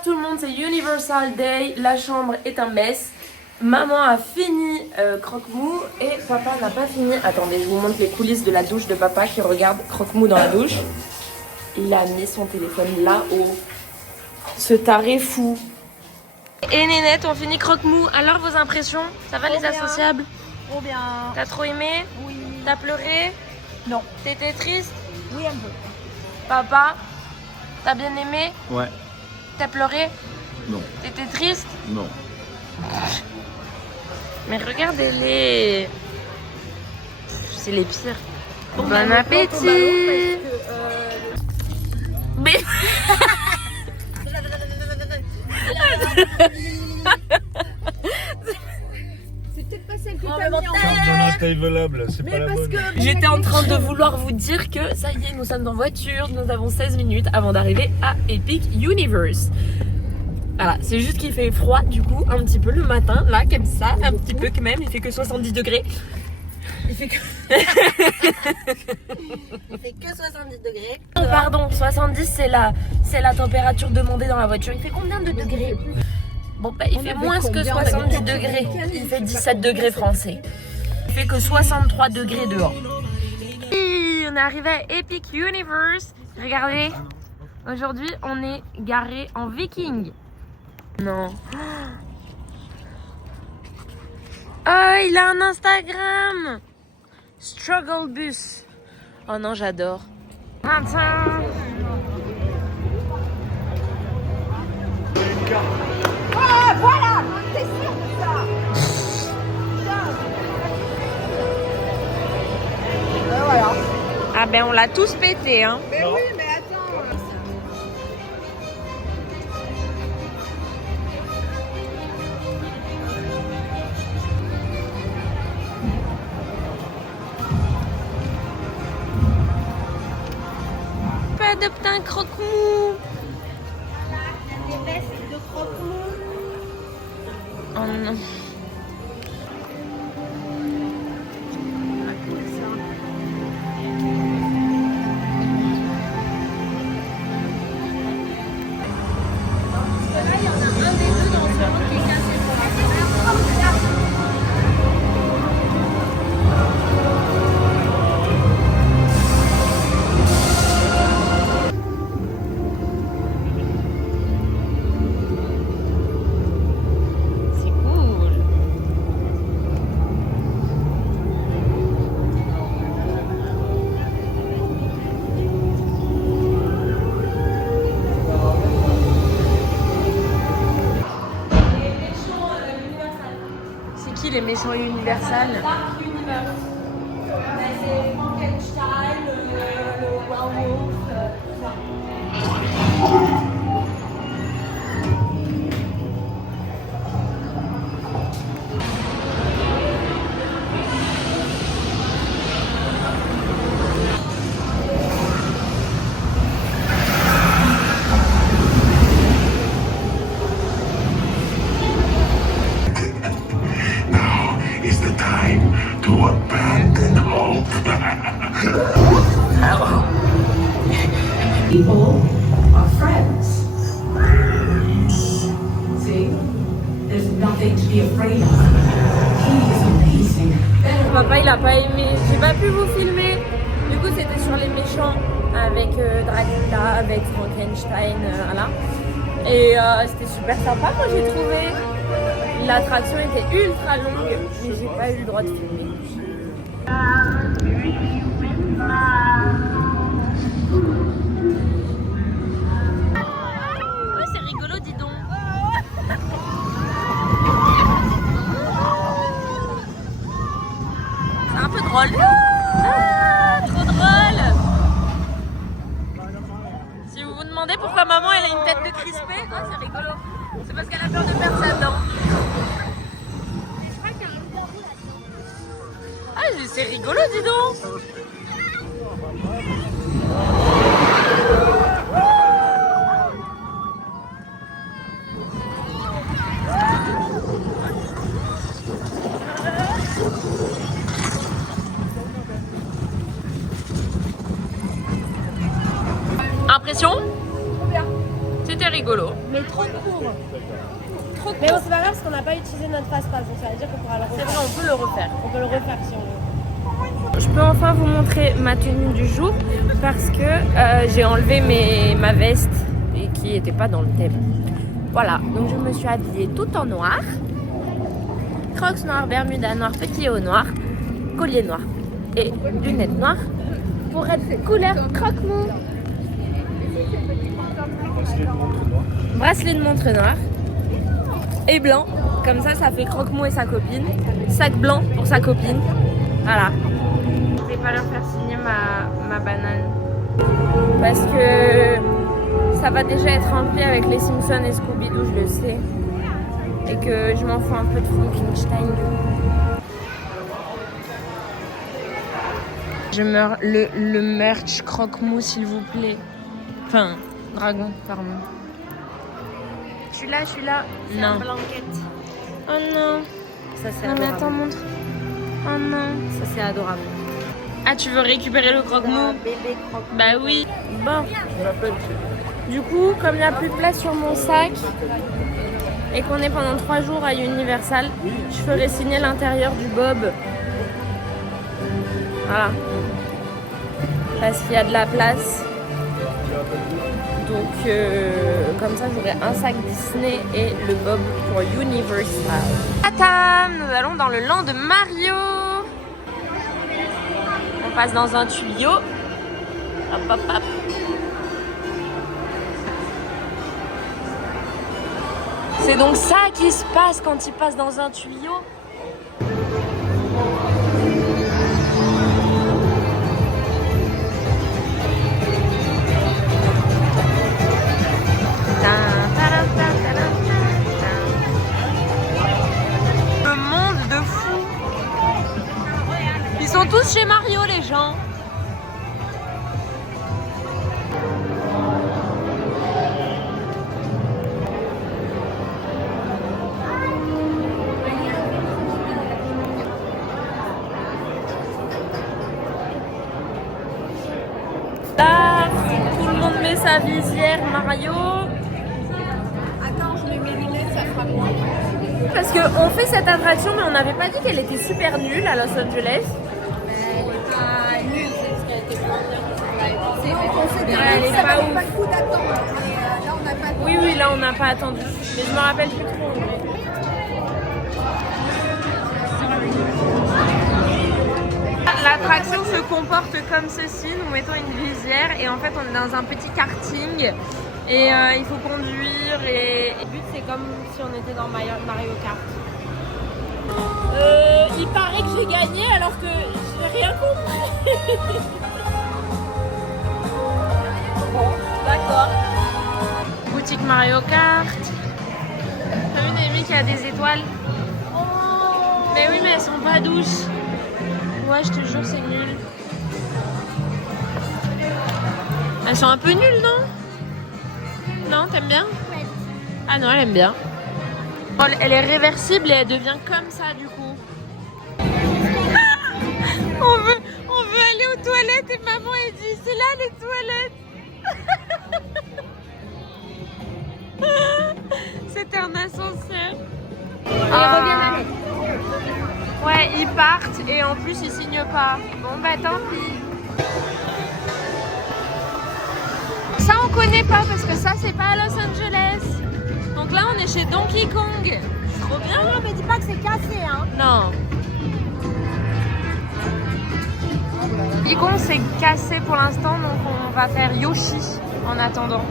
Bonsoir tout le monde, c'est Universal Day, la chambre est un mess. Maman a fini croque-mou et papa n'a pas fini. Attendez, je vous montre les coulisses de la douche de papa qui regarde croque-mou dans la douche. Il a mis son téléphone là-haut. Ce taré fou. Et Nénette, on finit croque-mou. Alors vos impressions? Ça va les associables? Trop bien. T'as trop aimé? Oui. T'as pleuré? Non. T'étais triste? Oui, un peu. Papa, t'as bien aimé? Ouais. T'as pleuré? Non. T'étais triste? Non. Mais regardez-les. C'est les pires. Bon appétit. Mais c'est peut-être pas celle que Oh, t'as mis en Dans la taille volable, c'est pas la bonne. j'étais en train de vouloir vous dire que ça y est, nous sommes en voiture, nous avons 16 minutes avant d'arriver à Epic Universe. Voilà, c'est juste qu'il fait froid du coup, un petit peu le matin, là, comme ça, un petit peu quand même, il fait que 70 degrés. Il fait que... il fait que 70 degrés. Oh, pardon, 70 c'est la température demandée dans la voiture. Il fait combien de degrés? Bon bah il fait moins que 70 degrés. Il fait 17 degrés français. Il fait que 63 degrés dehors. Et on est arrivé à Epic Universe. Regardez, aujourd'hui on est garé en viking. Non. Oh, il a un Instagram. Struggle Bus. Oh non, j'adore. Attends. Ah, voilà. T'es sûr de ça? Voilà. Ah ben on l'a tous pété hein. Mais oui, mais attends. On peut adopter un croque-mou. Des vestes de croque-mou. Oh non. C'est qui les méchants Universal? C'est Frankenstein, le werewolf. Is the time to abandon hope. People are friends. See? There's nothing to be afraid of. He is amazing. Papa il a pas aimé. J'ai pas pu vous filmer. Du coup c'était sur les méchants avec Dracula, avec Frankenstein, voilà. Et c'était super sympa moi j'ai trouvé. L'attraction était ultra longue, mais j'ai pas eu le droit de filmer. Ouais, c'est rigolo, dis donc. C'est un peu drôle. Ah, trop drôle. Si vous vous demandez pourquoi maman elle a une tête de crispée, ah, c'est rigolo. C'est parce qu'elle a peur de perdre sa dent. Ah, c'est rigolo, dis donc. Impression? Trop bien. C'était rigolo. rigolo. Mais trop court. Mais bon, c'est pas grave parce qu'on n'a pas utilisé notre passe-passe, donc ça veut dire qu'on pourra le refaire. C'est vrai, on peut le refaire. On peut le refaire si on veut. Je peux enfin vous montrer ma tenue du jour parce que j'ai enlevé ma veste et qui n'était pas dans le thème. Voilà, donc je me suis habillée tout en noir. Crocs noirs, bermuda noir, petit haut noir, collier noir et lunettes noires pour être couleur croque-mou. Bracelet de montre noir et blanc, comme ça fait croque-mou et sa copine. Sac blanc pour sa copine. Voilà. Je vais pas leur faire signer ma banane parce que ça va déjà être rempli avec les Simpsons et Scooby-Doo, je le sais. Et que je m'en fous un peu de Frankenstein. Je meurs le merch croque-mou s'il vous plaît. Enfin, dragon, pardon. Je suis là. Non. Blanquette. Oh non. Ça c'est Non mais adorable. attends, montre. Oh non. Ça c'est adorable. Ah, tu veux récupérer le croque-mou? Bébé croque. Bah oui. Bon. Du coup, comme il n'y a plus de place sur mon sac et qu'on est pendant 3 jours à Universal, je ferai signer l'intérieur du bob. Voilà. Parce qu'il y a de la place. Donc, comme ça, j'aurai un sac Disney et le bob pour Universal. Tatam, nous allons dans le land de Mario. On passe dans un tuyau. Hop, hop, hop. C'est donc ça qui se passe quand il passe dans un tuyau. Le monde de fou. Ils sont tous chez Mario, les gens. Là, tout le monde met sa visière Mario. Attends, je mets mes lunettes, ça fera moins. Parce qu'on fait cette attraction, mais on n'avait pas dit qu'elle était super nulle à Los Angeles. Elle est pas nulle, c'est ce qu'elle était moins bien. C'est vrai qu'on s'était Elle dit est que ça pas valait ouf. pas le coup d'attendre. Mais là, on n'a pas attendu. Oui, là on n'a pas attendu. Mais je me rappelle plus trop. L'attraction se comporte comme ceci. Nous mettons une visière et en fait on est dans un petit karting. Et il faut conduire et le but c'est comme si on était dans Mario Kart. Il paraît que j'ai gagné alors que j'ai rien compris. Bon, d'accord. Boutique Mario Kart. T'as vu Naomi qui a des étoiles? Mais oui, mais elles sont pas douces. Ouais, je te jure, c'est nul. Elles sont un peu nulles, non? Non, t'aimes bien? Ah non, elle aime bien. Elle est réversible et elle devient comme ça, du coup. On veut aller aux toilettes et maman, elle dit, c'est là les toilettes. C'était un ascenseur. reviennent Ouais, ils partent et en plus ils signent pas. Bon bah tant pis. Ça on connaît pas parce que ça c'est pas à Los Angeles. Donc là on est chez Donkey Kong. Trop bien. Non, mais dis pas que c'est cassé, hein. Non. Donkey Kong c'est cassé pour l'instant donc on va faire Yoshi en attendant.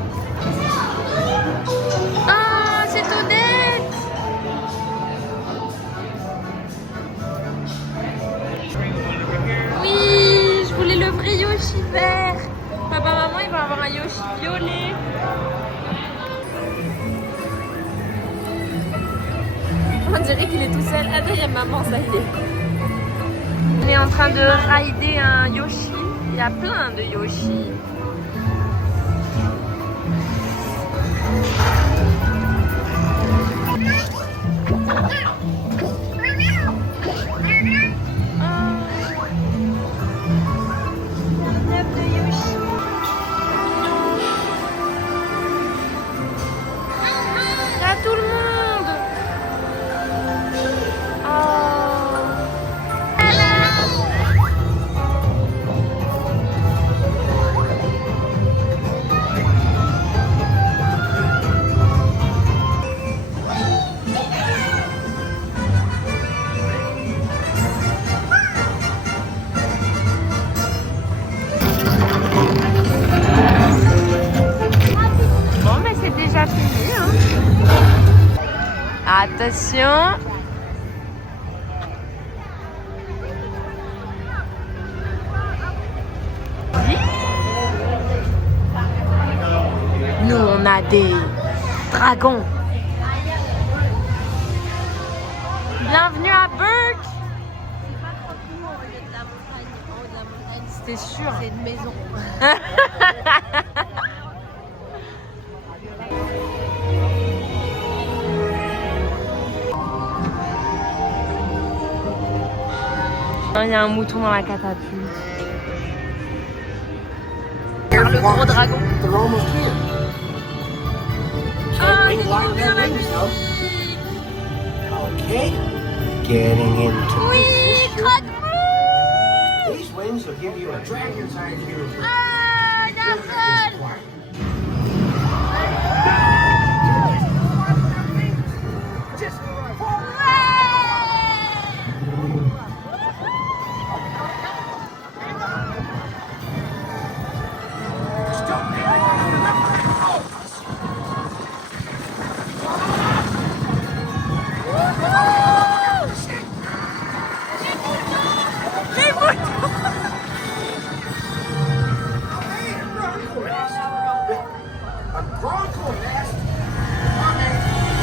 Ah c'est Toadette. Oui, je voulais le vrai Yoshi vert. Papa, maman, il va avoir un Yoshi violet. On dirait qu'il est tout seul. Ah non, il y a maman, ça y est. On est en train de rider un Yoshi. Il y a plein de Yoshi. Attention. Nous, on a des dragons. Bienvenue à Burke. C'était sûr. C'est une maison. Il y a un mouton dans la catapulte. Par le gros dragon. Ah, c'est trop bien la musique. Okay, getting into Oui, croque-mou. these wings will give you a dragon's eye view. Ah, Garcelle. A bronco nest?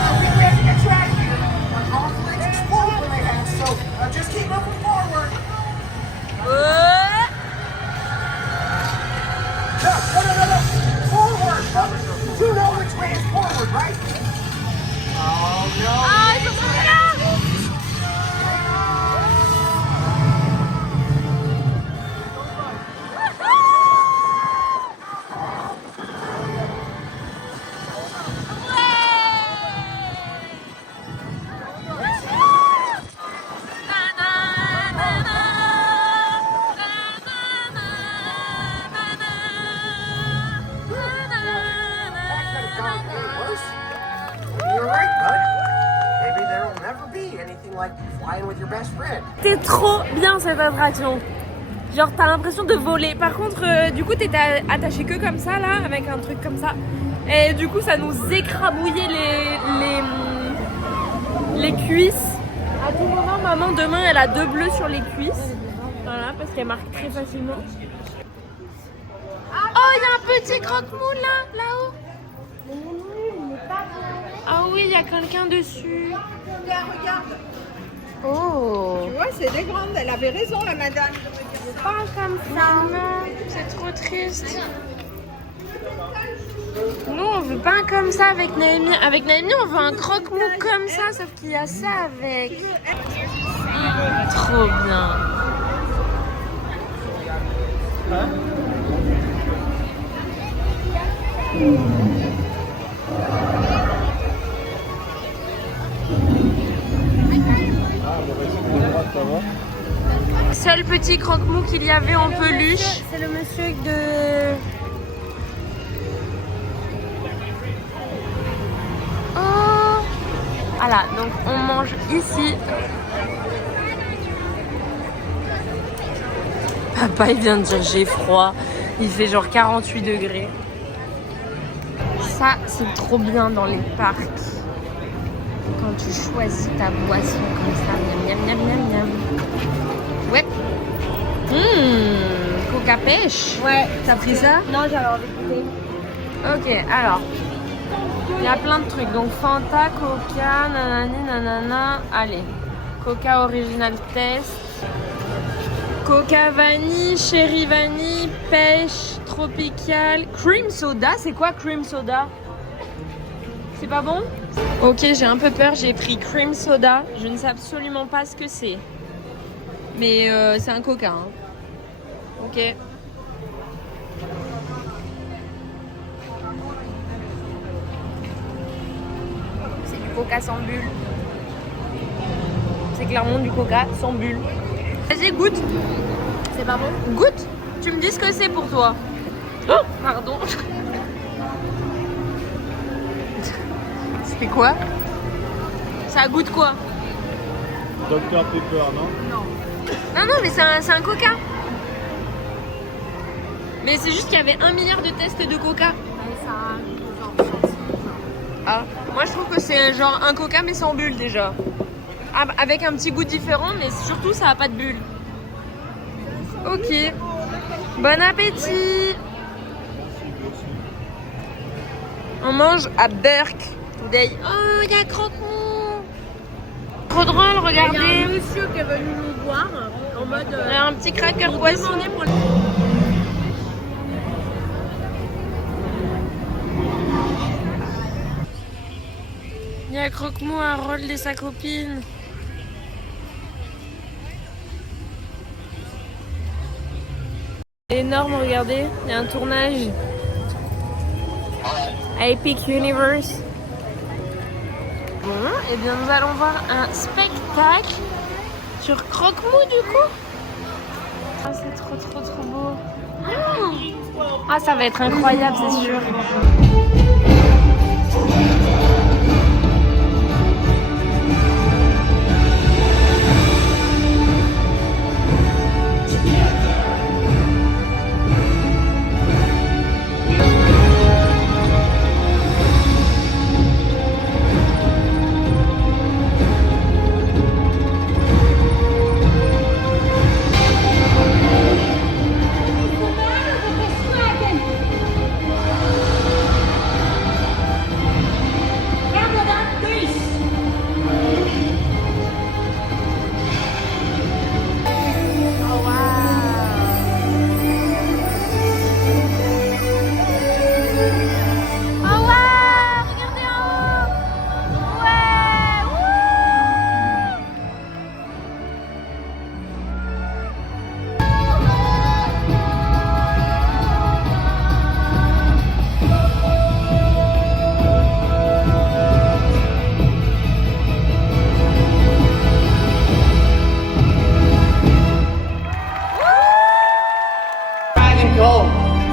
Okay, we have to get track here. My bronco legs explode when they hatch, so just keep moving forward. No. Forward, brother. You know which way is forward, right? Oh, no. Ah, ils sont trop là. You're right, bud. Maybe there will never be anything like flying with your best friend. C'est trop bien cette attraction. Genre t'as l'impression de voler. Par contre, du coup t'étais attaché que comme ça là, avec un truc comme ça. Et du coup ça nous écrabouillait les cuisses. À tout moment, maman demain elle a 2 bleus sur les cuisses. Voilà, parce qu'elle marque très facilement. Oh, il y a un petit croque-moule là-haut. Ah oui, il y a quelqu'un dessus. Regarde, Oh. tu vois, c'est des grandes. Elle avait raison, la madame. Pas comme ça, non, c'est trop triste. Nous, on veut pas un comme ça avec Naomi. Avec Naomi, on veut un croque-mou comme ça, sauf qu'il y a ça avec. Trop bien. Seul petit croque-mou qu'il y avait en peluche. C'est le monsieur de... Oh. Voilà, donc on mange ici. Papa il vient de dire j'ai froid. Il fait genre 48 degrés. Ça c'est trop bien dans les parcs. Quand tu choisis ta boisson comme ça. Miam miam miam miam miam. Ouais. Coca pêche. Ouais. T'as pris ça? Non, j'avais envie de goûter. Ok, alors. Il y a plein de trucs. Donc Fanta, Coca, nanani, nanana. Allez. Coca original test. Coca vanille, cherry vanille, pêche, tropical. Cream soda, c'est quoi cream soda? C'est pas bon? Ok, j'ai un peu peur. J'ai pris cream soda. Je ne sais absolument pas ce que c'est. Mais c'est un coca. Hein. Ok. C'est du coca sans bulle. C'est clairement du coca sans bulle. Vas-y, goûte. C'est pas bon? Goûte. Tu me dis ce que c'est pour toi. Oh, pardon. C'est quoi? Ça goûte quoi? Dr Pepper, non? Non, mais c'est un coca. Mais c'est juste qu'il y avait 1 milliard de tests de coca. Ouais, ça a un goût, genre. Ah. Moi je trouve que c'est genre un coca mais sans bulle déjà. Avec un petit goût différent mais surtout ça a pas de bulle. Ok. Bon appétit. On mange à Burke today. Oh, il y a Croque-Mou. Trop drôle, regardez. Il y a un monsieur qui est venu nous voir en mode. Il y a un petit cracker poisson. Il y a Croque-Mou à Harold et sa copine. Énorme, regardez, il y a un tournage. À Epic Universe. Bon, et bien nous allons voir un spectacle sur Croque-Mou du coup. Ah, c'est trop beau. Ah, ça va être incroyable, c'est sûr.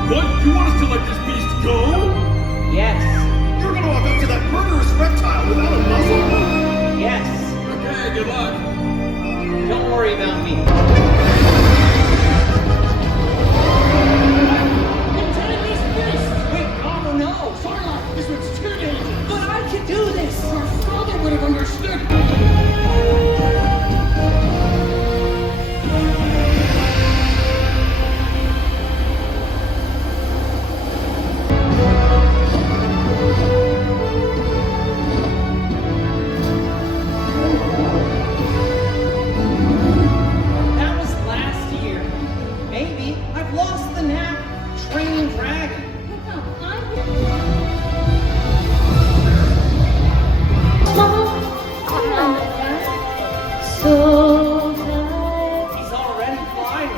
What? You want us to let this beast go? Yes. You're gonna walk up to that murderous reptile without a muzzle? Yes. Okay, good luck. Don't worry about me. Wait, oh no! Sarlacc, this one's too dangerous. But I can do this! Your father would have understood. That was last year. Maybe I've lost the knack of training dragons. He's already flying.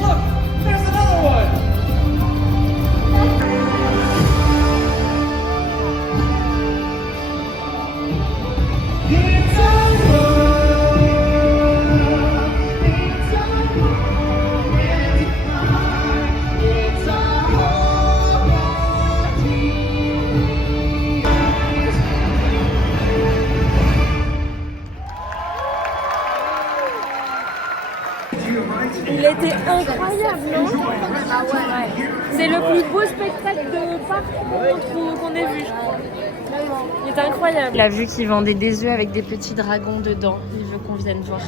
Look, there's another one. It's over. It's over. It's a whole Il était incroyable, non? C'est le plus beau spectacle de parc qu'on ait vu, je crois. Il était incroyable. Il a vu qu'il vendait des œufs avec des petits dragons dedans. Il veut qu'on vienne voir.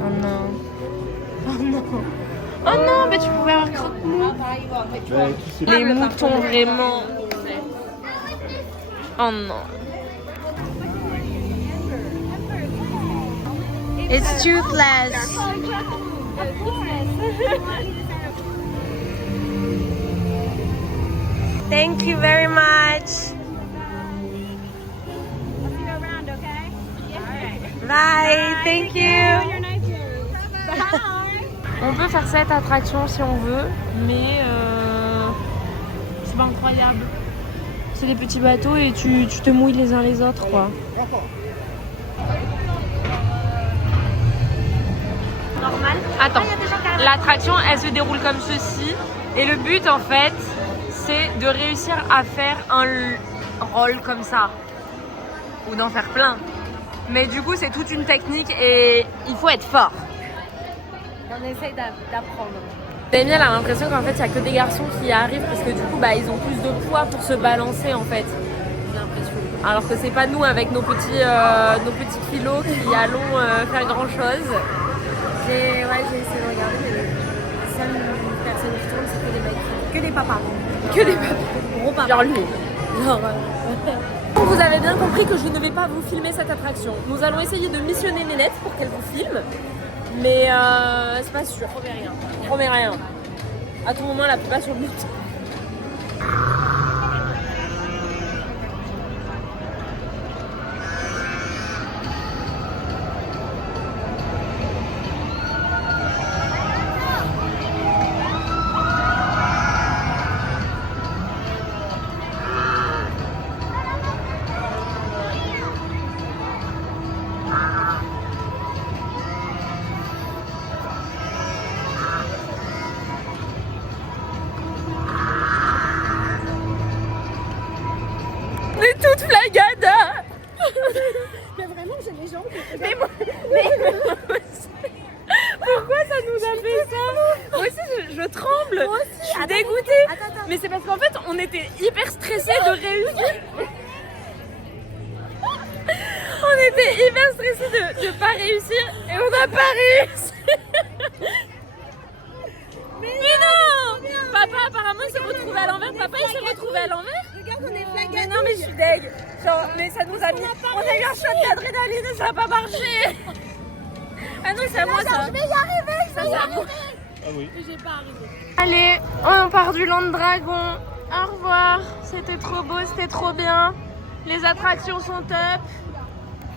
Oh non. Oh non. Oh non, mais tu pouvais avoir Croque-Mou. Les moutons, vraiment. Oh non. It's toothless. Thank you very much. Bye, thank you. On peut faire cette attraction si on veut, mais c'est pas incroyable. C'est des petits bateaux et tu te mouilles les uns les autres, quoi. Normal. Attends, l'attraction elle se déroule comme ceci et le but en fait c'est de réussir à faire un roll comme ça ou d'en faire plein. Mais du coup c'est toute une technique et il faut être fort. On essaye d'apprendre. Amy, elle a l'impression qu'en fait, il n'y a que des garçons qui y arrivent parce que du coup, ils ont plus de poids pour se balancer en fait. J'ai l'impression. Alors que c'est pas nous avec nos petits kilos qui allons faire grand chose. J'ai essayé de regarder, mais les seules personnes qui tournent, c'est que des mecs. Que des papas. Que des papas. Gros papas. Genre lui. Vous avez bien compris que je ne vais pas vous filmer cette attraction. Nous allons essayer de missionner Nénette pour qu'elle vous filme. Mais c'est pas sûr. Promets rien. À tout moment, elle appuie pas sur le bouton. Toute flagada. Mais vraiment, j'ai les jambes. Mais pourquoi ça nous a fait ça? Moi aussi je tremble. Moi aussi. Je suis Attends, dégoûtée. attends. Mais c'est parce qu'en fait on était hyper stressés de réussir. On était hyper stressés de pas réussir et on n'a pas réussi. Mais non. Papa apparemment s'est retrouvé à l'envers. Papa il s'est retrouvé à l'envers. Regarde, on est Mais flagades. non mais je suis deg. Genre mais ça nous a mis. On a eu un shot d'adrénaline et ça n'a pas marché. Ah non c'est à moi ça. Je vais y arriver. Ça c'est à moi. Ah oui. J'ai pas arrivé. Allez, on part du Land Dragon. Au revoir. C'était trop beau, c'était trop bien. Les attractions sont top.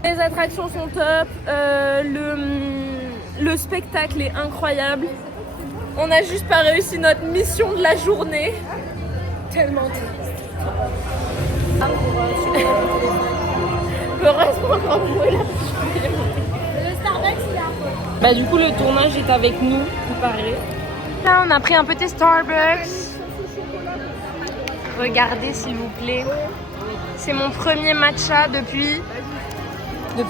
Les attractions sont top. Le spectacle est incroyable. On n'a juste pas réussi notre mission de la journée. Tellement triste. Heureusement quand vous est là. Le Starbucks, il est un peu. Bah du coup le tournage est avec nous, il paraît. Là on a pris un petit Starbucks. Regardez s'il vous plaît. C'est mon premier matcha depuis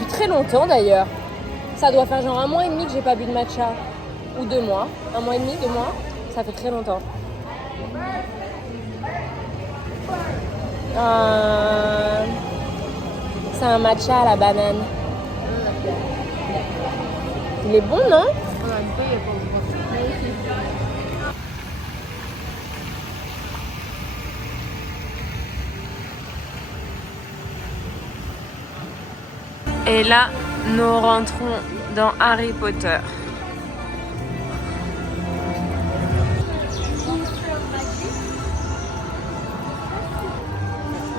très longtemps d'ailleurs. Ça doit faire genre 1 mois et demi que j'ai pas bu de matcha. Ou 2 mois. 1 mois et demi, 2 mois. Ça fait très longtemps. C'est un matcha à la banane. Il est bon, non? Et là, nous rentrons dans Harry Potter.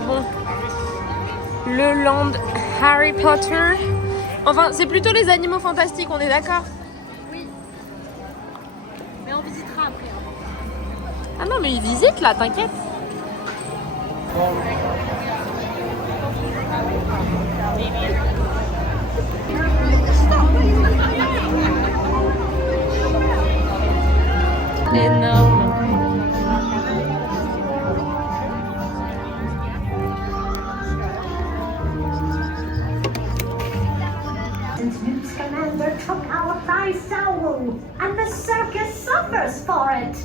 Bon. Le land Harry Potter. Enfin, c'est plutôt les animaux fantastiques, on est d'accord? Oui. Mais on visitera après. Ah non, mais ils visitent là, t'inquiète. Énorme. Newt's commander took our Thai-Sawu, and the circus suffers for it.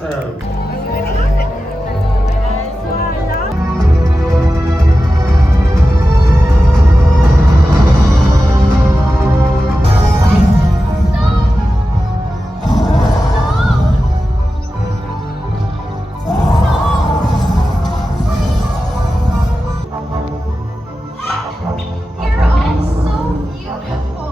You're all so beautiful.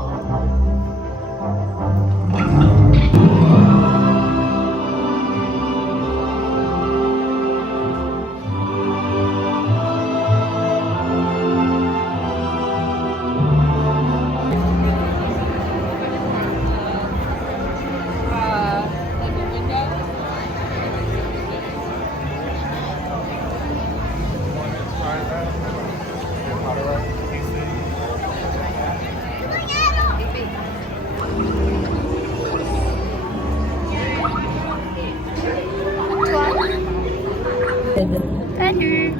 Salut.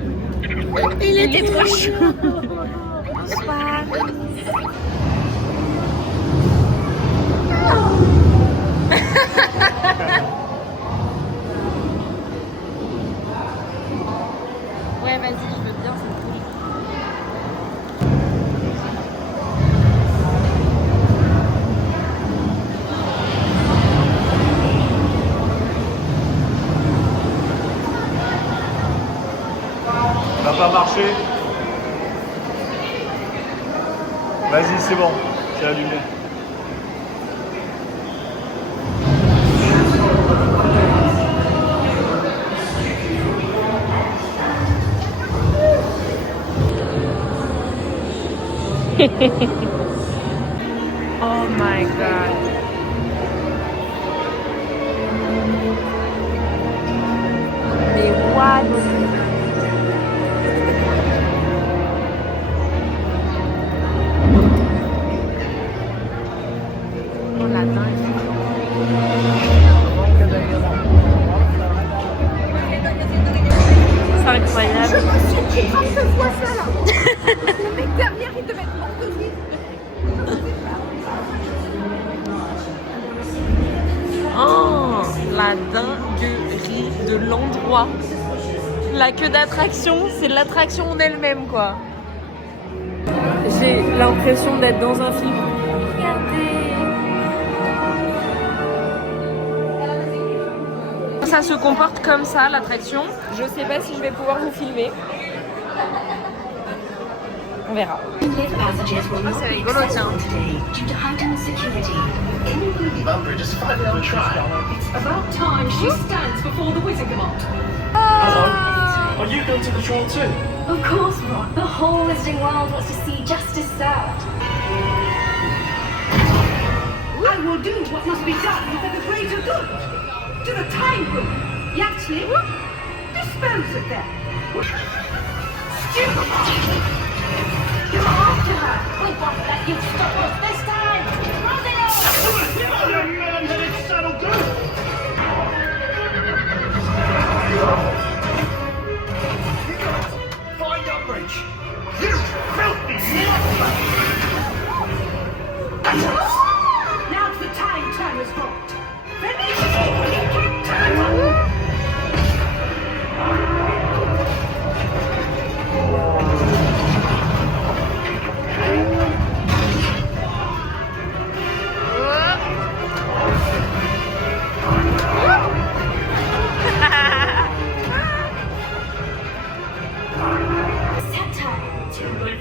Il était trop chaud. Bonsoir. Ouais, vas-y, je veux bien, c'est cool. Ça n'a pas marché. Vas-y, c'est bon, c'est allumé. Oh my god. Mais what? Oh la dingue. C'est incroyable. Le mec derrière, il devait être mort de rire. Oh, la dinguerie de l'endroit. La queue d'attraction, c'est l'attraction en elle-même, quoi. J'ai l'impression d'être dans un film. Regardez. Ça se comporte comme ça, l'attraction. Je sais pas si je vais pouvoir vous filmer. On verra. C'est rigolo, tiens. About time she stands before the Wizard Command. Are you going to the show too? Of course, Ron. The whole Wizarding world wants to see justice served. I will do what must be done for the greater good. To the time room. Yaxley, dispose of them. Stupid! You're after her. We won't let you stop us this time. Run You man-headed saddle goose! Find Umbridge! You filthy monster! Now's the time Turner's fault. Finish! Captain!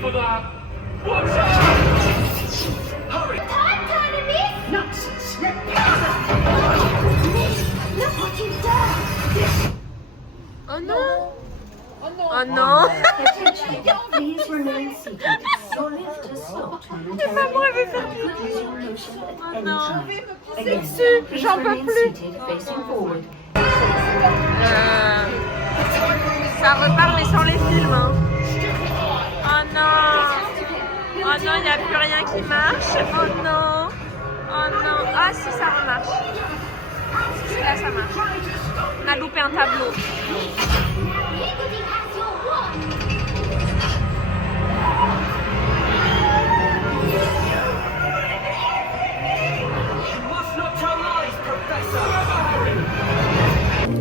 For that! Watch out! Hurry! Time, Turner, miss! Nonsense! Look what you've done! Oh non! Oh non! Attention, please remain seated. Your lift has stopped momentarily. Could use your motion at any time. Again, please remain seated, facing forward. Ça repart mais sans les films. Hein. Oh non! Oh non, il n'y a plus rien qui marche. Oh non! Oh non! Ah si, ça remarche. Si, là, ça marche. On a loupé un tableau.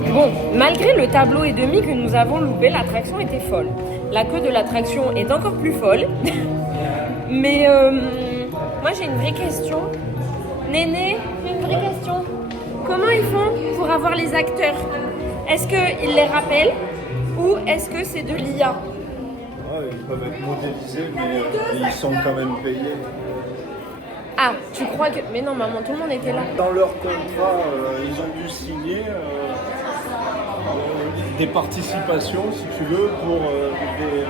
Bon, malgré le tableau et demi que nous avons loupé, l'attraction était folle. La queue de l'attraction est encore plus folle. Mais moi j'ai une vraie question. Néné, une vraie question. Comment ils font pour avoir les acteurs? Est-ce qu'ils les rappellent ou est-ce que c'est de l'IA? Ouais, ils peuvent être modélisés, mais ils sont quand même payés. Ah, tu crois que... Mais non maman, tout le monde était là. Dans leur contrat, ils ont dû signer des participations, si tu veux, pour des...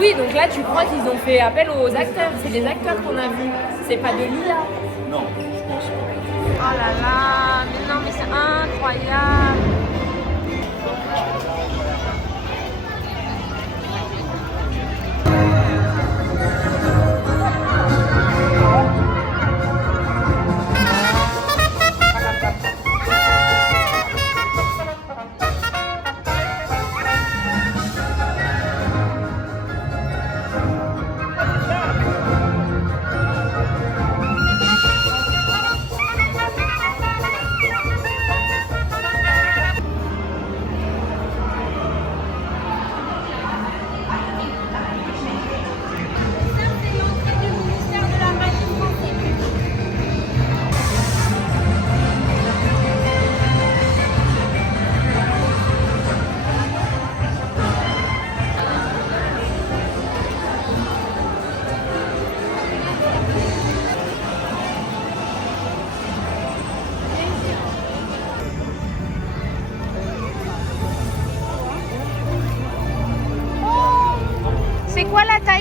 Oui, donc là tu crois qu'ils ont fait appel aux acteurs. C'est des acteurs qu'on a vus. C'est pas de l'IA. Non, je pense pas. Oh là là, mais non mais c'est incroyable.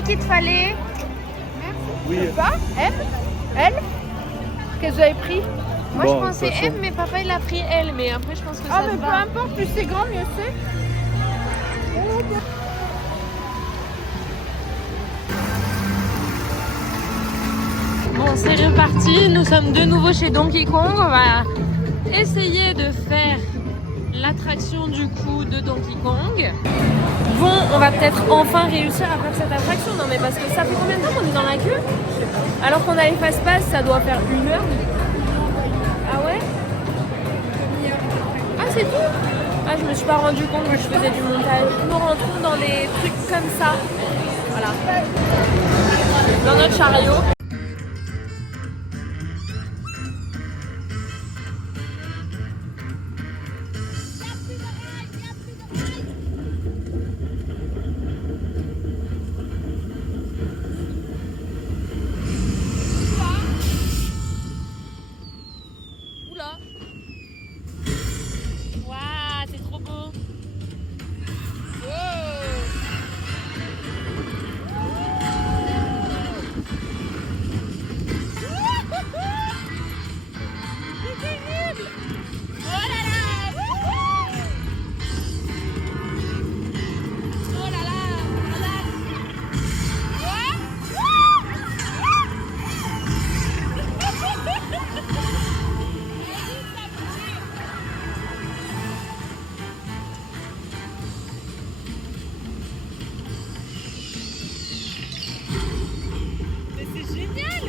qu'il te fallait? Oui. Pas M? L? Qu'est-ce que vous avez pris? Moi Bon, je pensais de toute façon- M, mais papa il a pris L, mais après je pense que Ah ça mais te peu va. importe, plus c'est grand, mieux c'est. Bon, c'est reparti, nous sommes de nouveau chez Donkey Kong. On va essayer de faire l'attraction du coup de Donkey Kong. Bon, on va peut-être enfin réussir à faire cette attraction. Non mais parce que ça fait combien de temps qu'on est dans la queue? Alors qu'on a les fast-pass, ça doit faire 1 heure. Ah ouais? Ah c'est tout? Ah je me suis pas rendu compte que je faisais du montage. Nous rentrons dans des trucs comme ça. Voilà. Dans notre chariot. Waouh, c'est trop beau. C'est terrible. Oh là là. Oh là là. Mais c'est génial.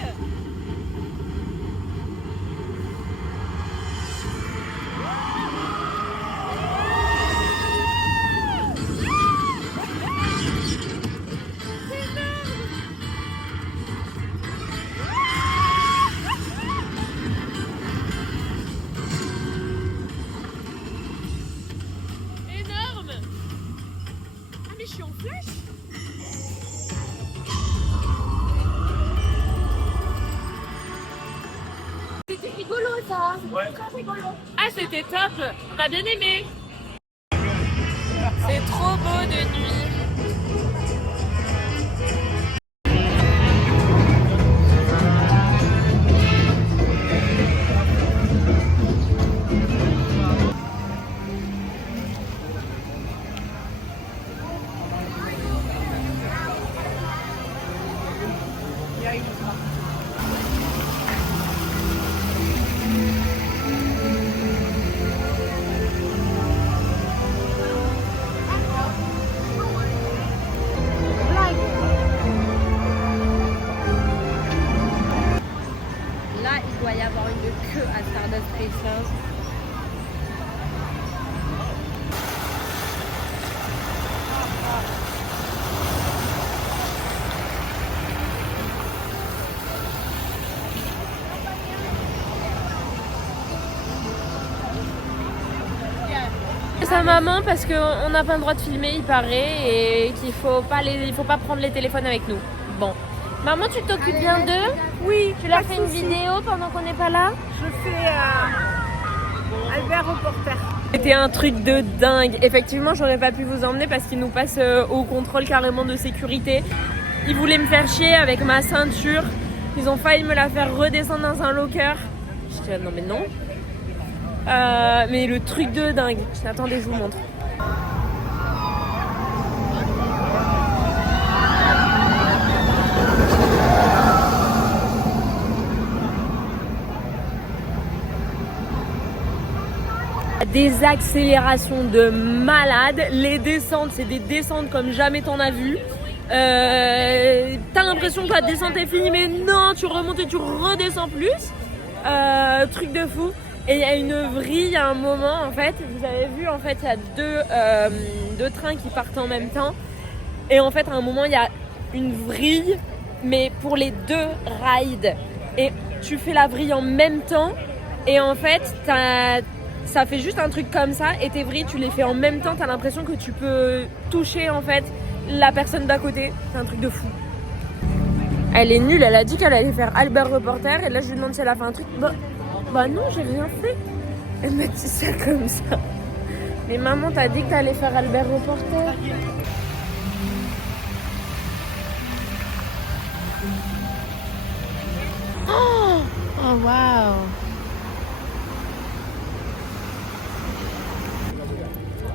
Énorme. Ah mais je suis en flash. C'était rigolo ça. Ouais. Ah c'était top. On a bien aimé. C'est trop beau de nuit. Là, il doit y avoir une queue à Stardust Racers. Sa maman parce qu'on n'a pas le droit de filmer, il paraît, et qu'il faut pas prendre les téléphones avec nous. Bon. Maman, tu t'occupes bien d'eux? Oui, Tu leur fais une vidéo pendant qu'on n'est pas là? Je fais Albert Reporter. C'était un truc de dingue. Effectivement, j'aurais pas pu vous emmener parce qu'ils nous passent au contrôle carrément de sécurité. Ils voulaient me faire chier avec ma ceinture. Ils ont failli me la faire redescendre dans un locker. J'étais là, non mais non. Mais le truc de dingue. Attendez, je vous montre. Des accélérations de malade. Les descentes, c'est des descentes comme jamais t'en as vu. T'as l'impression que la descente est finie, mais non, tu remontes et tu redescends plus. Truc de fou. Et il y a une vrille à un moment, en fait. Vous avez vu, en fait, il y a deux trains qui partent en même temps. Et en fait, à un moment, il y a une vrille, mais pour les deux rides. Et tu fais la vrille en même temps. Et en fait, ça fait juste un truc comme ça. Et tes vrilles, tu les fais en même temps. T'as l'impression que tu peux toucher, en fait, la personne d'à côté. C'est un truc de fou. Elle est nulle. Elle a dit qu'elle allait faire Albert Reporter. Et là, je lui demande si elle a fait un truc. Bah non, j'ai rien fait. Elle m'a dit ça comme ça. Mais maman, t'as dit que t'allais faire Albert Reporter. Oh waouh.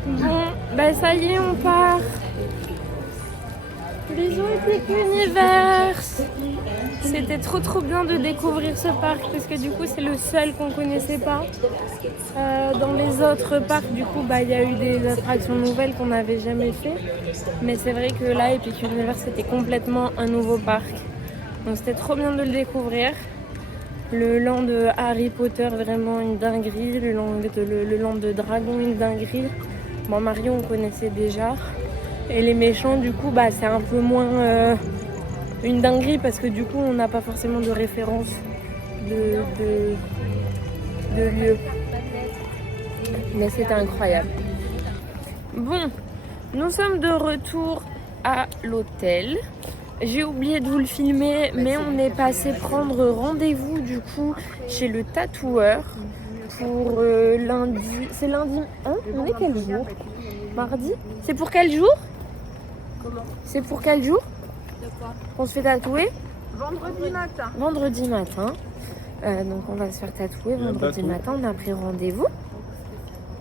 Bon, bah ça y est, on part. Bisous Epic Universe. C'était trop bien de découvrir ce parc parce que du coup c'est le seul qu'on connaissait pas. Dans les autres parcs du coup bah il y a eu des attractions nouvelles qu'on n'avait jamais fait. Mais c'est vrai que là Epic Universe c'était complètement un nouveau parc. Donc c'était trop bien de le découvrir. Le land de Harry Potter vraiment une dinguerie. Le land de Dragon une dinguerie. Bon Mario on connaissait déjà. Et les méchants du coup bah c'est un peu moins une dinguerie parce que du coup on n'a pas forcément de référence de lieu. Mais c'était incroyable. Bon, nous sommes de retour à l'hôtel. J'ai oublié de vous le filmer mais on est passé prendre rendez-vous du coup chez le tatoueur pour lundi. C'est lundi hein. On est quel jour? Mardi? C'est pour quel jour? C'est pour quel jour? De quoi? On se fait tatouer? Vendredi matin. Vendredi matin. Donc on va se faire tatouer vendredi matin. On a pris rendez-vous.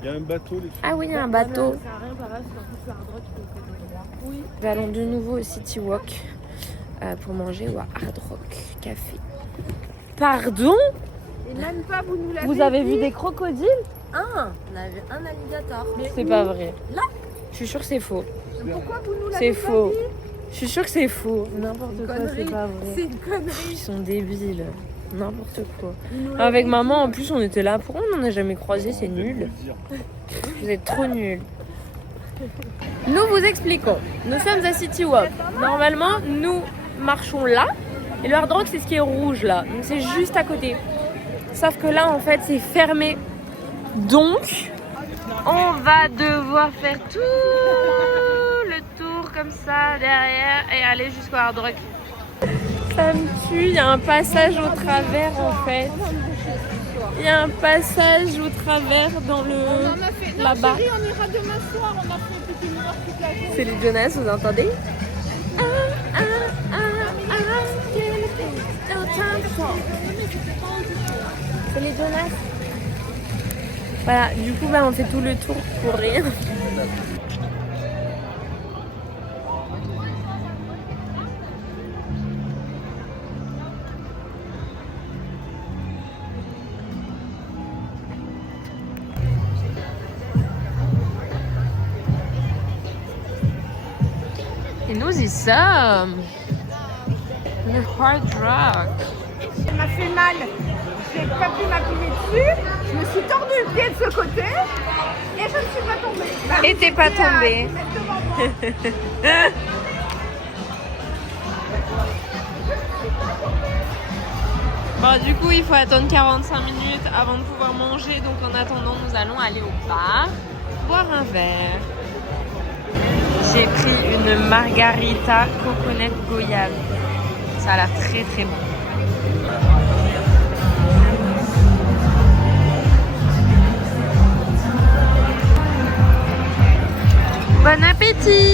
Il y a un bateau, les filles. Ah oui, il y a un bateau. Ça sert à rien, pareil, c'est un peu Hard Rock. Oui. Nous allons de nouveau au City Walk pour manger ou à Hard Rock Café. Pardon? Et même pas, vous nous l'avez Vous avez vu dit. des crocodiles? On a vu un alligator. C'est pas vrai. Là? Je suis sûre que c'est faux. Pourquoi vous nous l'avez C'est pas faux. dit? Je suis sûre que c'est faux. N'importe quoi, c'est Connerie. pas vrai. C'est une connerie. Ils sont débiles. N'importe quoi. Avec maman, en plus, on était là. Pourquoi on n'en a jamais croisé? C'est nul. Vous êtes trop nuls. Nous vous expliquons. Nous sommes à City Walk. Normalement, nous marchons là. Et le Hard Rock, c'est ce qui est rouge là. Donc c'est juste à côté. Sauf que là, en fait, c'est fermé. Donc, on va devoir faire tout le tour comme ça derrière et aller jusqu'au Hard Rock. Ça me tue, il y a un passage au travers en fait. Il y a un passage au travers dans le là-bas. On ira demain soir, on a fait Epic Universe toute la journée. C'est les Jonas, vous entendez? C'est les Jonas. Voilà, du coup bah, on fait tout le tour pour rien. Et nous y sommes. Le Hard Rock. Ça m'a fait mal. J'ai pas pu m'appuyer dessus. Je me suis tordu le pied de ce côté et je ne suis pas tombée. Et t'es pas tombée. Bon, du coup, il faut attendre 45 minutes avant de pouvoir manger. Donc, en attendant, nous allons aller au bar, boire un verre. J'ai pris une margarita coconut goyave. Ça a l'air très très bon. Bon appétit!